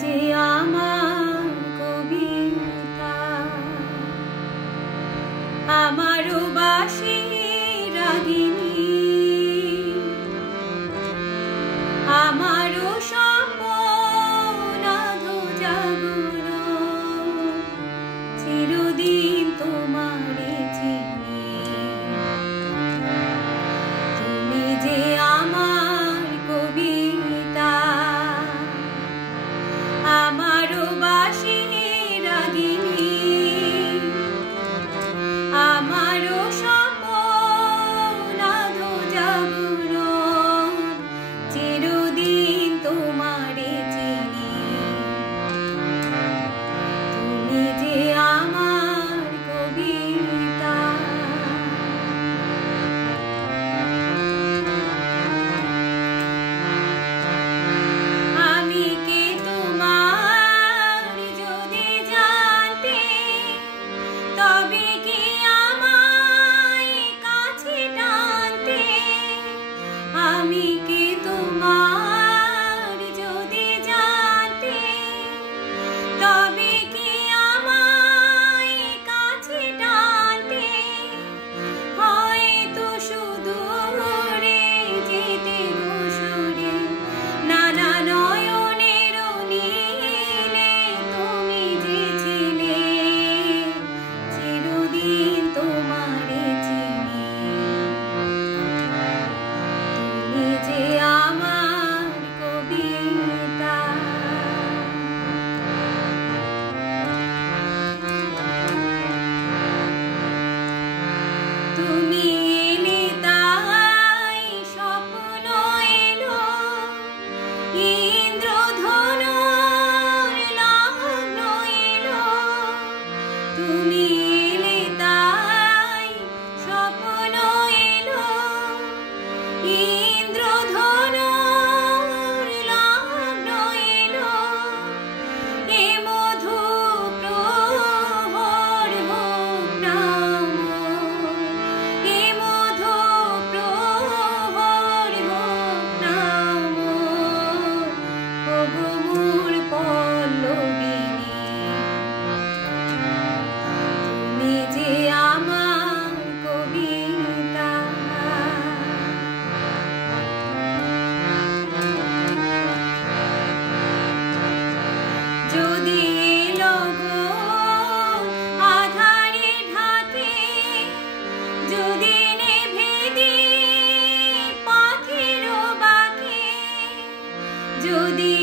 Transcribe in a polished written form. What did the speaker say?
যে আমার কবিতা, আমারও বাঁশি রাগিনী, আমারও স্বপ্ন জাগরণ, চিরদিন তোমারে চিনি। তুমি যে আমার কবিতা, আমারও বাঁশি রাগিনী, আমারও স্বপ্ন জাগরণ, চিরদিন তোমারে চিনি। তুমি যে আমার কবিতা। আমি কে তোমার যদি জানতে, তবে কি আমায় কাছে টানতে। আমি কে তোমার যদি জানতে, তবে কি আমায় কাছে টানতে। হয়তো সুদূরে যেতে বসরে, নানা নয়নের নীলে তুমি যে ছিলে, চিরদিন তোমারে চিনি। তুমি যে আমার কবিতা। তুমি এলে তাই স্বপ্ন এলো, ইন্দ্রধনুর লগ্ন এলো। তুমি এলে তাই স্বপ্ন এলো, ইন্দ্রধনুর লগ্ন এলো। এ মধু প্রহর হোক না মোর, এ মধু প্রহর হোক না মোর, ওগো মোর পল্লবিনী। তুমি যে আমার কবিতা। যদি লগন আধারে ঢাকে, যদি নেভে দীপ পথের বাঁকে, যদি